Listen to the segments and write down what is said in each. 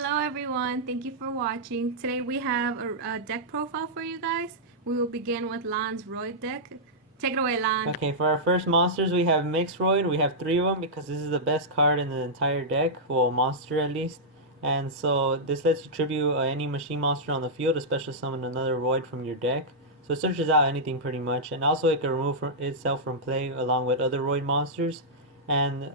Hello everyone, thank you for watching. Today we have a deck profile for you guys. We will begin with Lan's Roid deck. Take it away, Lan. Okay, for our first monsters, we have Mixed Roid. We have 3 of them because this is the best card in the entire deck. Well, monster at least. And so this lets you tribute any machine monster on the field, especially summon another Roid from your deck. So it searches out anything pretty much. And also it can remove itself from play along with other Roid monsters. And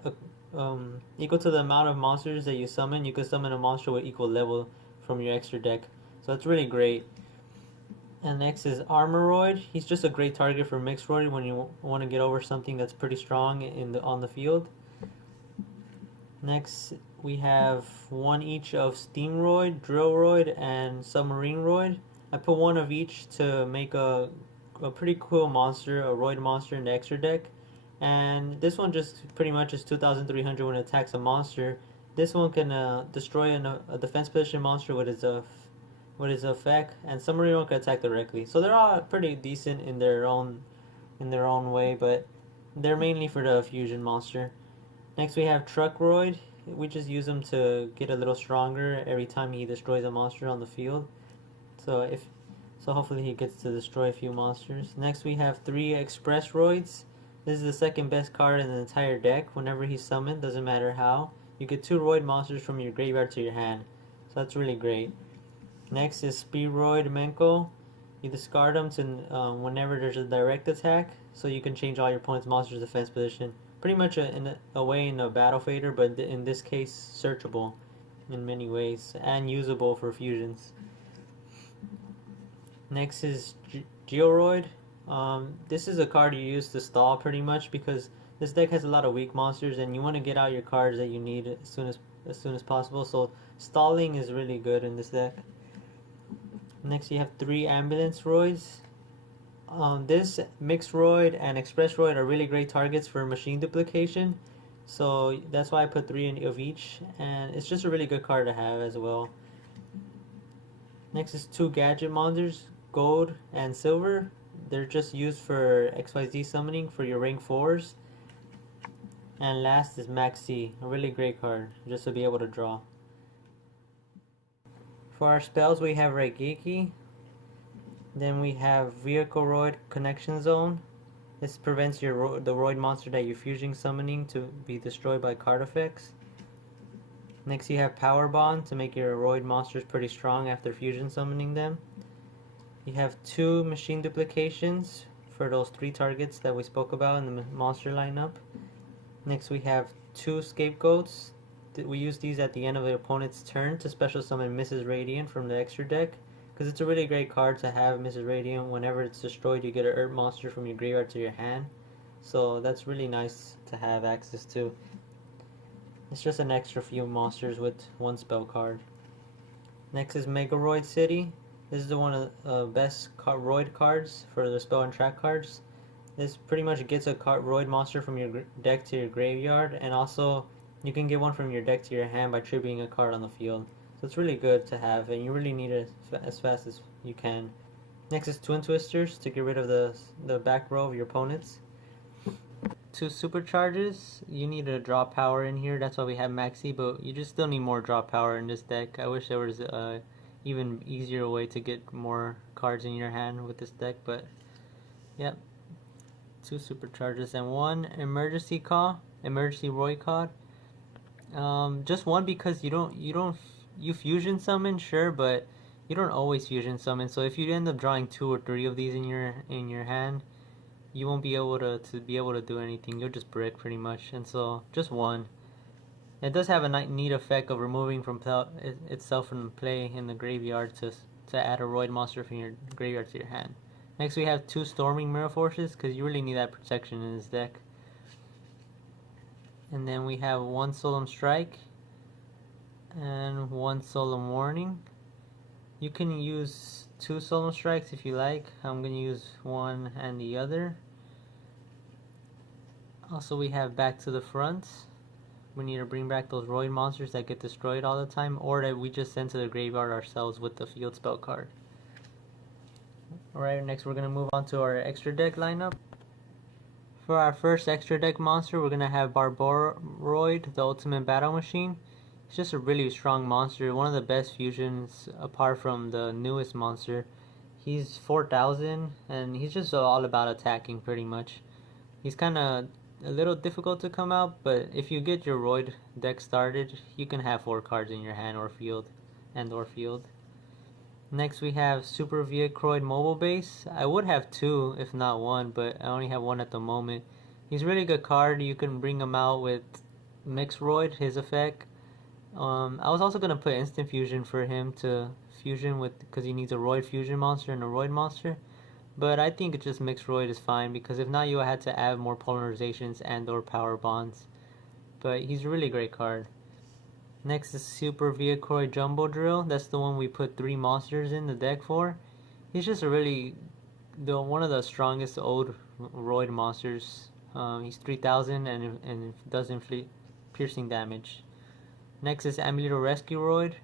equal to the amount of monsters that you summon, you can summon a monster with equal level from your extra deck. So that's really great. And next is Armoroid. He's just a great target for Mixed Roid when you want to get over something that's pretty strong on the field. Next, we have one each of Steam Roid, Drill Roid, and Submarine Roid. I put one of each to make a pretty cool monster, a Roid monster in the extra deck. And this one just pretty much is 2,300 when it attacks a monster. This one can destroy a defense position monster with its effect, and Submarine Roid can attack directly. So they're all pretty decent in their own way, but they're mainly for the fusion monster. Next we have Truck Roid. We just use him to get a little stronger every time he destroys a monster on the field. So hopefully he gets to destroy a few monsters. Next we have 3 Express Roids. This is the second best card in the entire deck. Whenever he's summoned, doesn't matter how, you get 2 Roid monsters from your graveyard to your hand. So that's really great. Next is Speedroid Menko. You discard them to whenever there's a direct attack, so you can change all your opponent's monsters' defense position. Pretty much a way in a battle fader, but in this case, searchable in many ways and usable for fusions. Next is Georoid. This is a card you use to stall pretty much because this deck has a lot of weak monsters, and you want to get out your cards that you need as soon as possible. So stalling is really good in this deck. Next you have 3 Ambulance Roids. This Mixed Roid and Express Roid are really great targets for machine duplication. So that's why I put 3 of each, and it's just a really good card to have as well. Next is 2 Gadget Monsters, Gold and Silver. They're just used for XYZ summoning for your rank 4s. And last is Maxi, a really great card just to be able to draw. For our spells, we have Raigeki. Then we have Vehicle Roid Connection Zone. This prevents the Roid monster that you're fusing summoning to be destroyed by card effects. Next you have Power Bond to make your Roid monsters pretty strong after fusion summoning them. You have 2 Machine Duplications for those 3 targets that we spoke about in the monster lineup. Next we have 2 Scapegoats. We use these at the end of the opponent's turn to special summon Mrs. Radiant from the extra deck, because it's a really great card to have. Mrs. Radiant, whenever it's destroyed, you get an Earth monster from your graveyard to your hand. So that's really nice to have access to. It's just an extra few monsters with 1 spell card. Next is Megaroid City. This is one of the best Roid cards for the spell and track cards. This pretty much gets a Roid monster from your deck to your graveyard, and also you can get one from your deck to your hand by tributing a card on the field. So it's really good to have, and you really need it as fast as you can. Next is Twin Twisters to get rid of the back row of your opponents. 2 Supercharges. You need to draw power in here, that's why we have Maxi, but you just still need more draw power in this deck. I wish there was a even easier way to get more cards in your hand with this deck, but yep. 2 Supercharges and 1 Emergency Roid card. Just 1 because you fusion summon, sure, but you don't always fusion summon. So if you end up drawing 2 or 3 of these in your hand, you won't be able to do anything. You'll just brick pretty much. And so just 1. It does have a neat effect of removing from itself from play in the graveyard to add a Roid monster from your graveyard to your hand. Next we have 2 Storming Mirror Forces, because you really need that protection in this deck. And then we have 1 Solemn Strike and 1 Solemn Warning. You can use 2 Solemn Strikes if you like. I'm going to use one and the other. Also we have Back to the Front. We need to bring back those Roid monsters that get destroyed all the time, or that we just send to the graveyard ourselves with the field spell card. Alright, next we're going to move on to our extra deck lineup. For our first extra deck monster, we're going to have Barboroid, the Ultimate Battle Machine. He's just a really strong monster. One of the best fusions apart from the newest monster. He's 4,000 and he's just all about attacking pretty much. He's kind of a little difficult to come out, but if you get your Roid deck started, you can have 4 cards in your hand or field. Next we have Super Viacroid Mobile Base. I would have 2 if not 1, but I only have 1 at the moment. He's a really good card. You can bring him out with Mix Roid, his effect. I was also going to put Instant Fusion for him to fusion with, because he needs a Roid fusion monster and a Roid monster. But I think just Mix Roid is fine, because if not, you had to add more polarizations and or power bonds. But he's a really great card. Next is Super Viacroid Jumbo Drill. That's the one we put 3 monsters in the deck for. He's just a really one of the strongest old Roid monsters. He's 3,000 and does inflict piercing damage. Next is Amuleto Rescue Roid.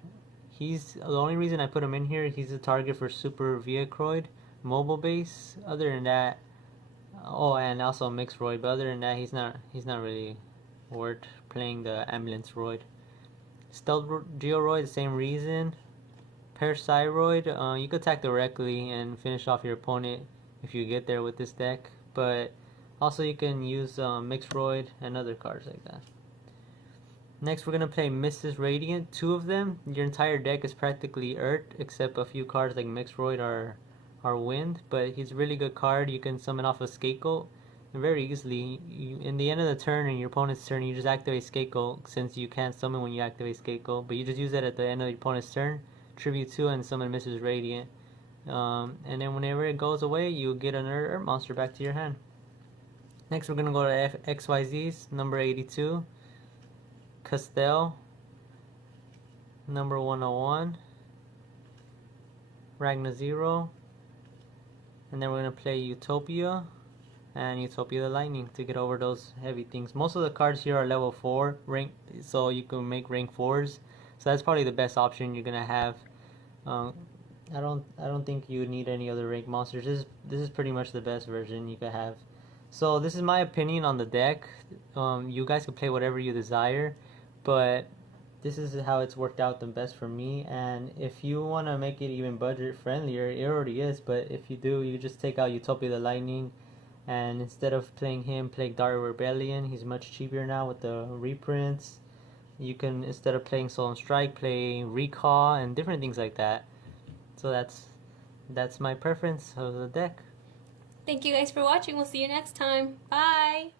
He's the only reason I put him in here. He's a target for Super Viacroid Mobile Base. Other than that, oh, and also Mixed Roid. But other than that, he's not really worth playing the Ambulance Roid. Stealth Georoid, the same reason. Parasiroid, you could attack directly and finish off your opponent if you get there with this deck. But also you can use Mixed Roid and other cards like that. Next we're going to play Mrs. Radiant, 2 of them. Your entire deck is practically Earth, except a few cards like Mixed Roid are Wind. But he's a really good card. You can summon off a Scapegoat very easily. In the end of the turn and your opponent's turn, you just activate Scapegoat, since you can't summon when you activate Scapegoat, but you just use it at the end of your opponent's turn, tribute 2 and summon Mrs. Radiant, and then whenever it goes away, you get another Earth monster back to your hand. Next we're gonna go to XYZ's number 82, Castell, number 101, Ragna 0, and then we're gonna play Utopia and Utopia the Lightning to get over those heavy things. Most of the cards here are level 4 rank, so you can make rank 4s. So that's probably the best option you're gonna have. I don't think you need any other rank monsters. This is pretty much the best version you could have. So this is my opinion on the deck. You guys can play whatever you desire, but this is how it's worked out the best for me. And if you want to make it even budget friendlier, it already is, but if you do, you just take out Utopia the Lightning, and instead of playing him, play Dark Rebellion. He's much cheaper now with the reprints. You can, instead of playing Soul and Strike, play Recall and different things like that. So that's my preference of the deck. Thank you guys for watching. We'll see you next time. Bye!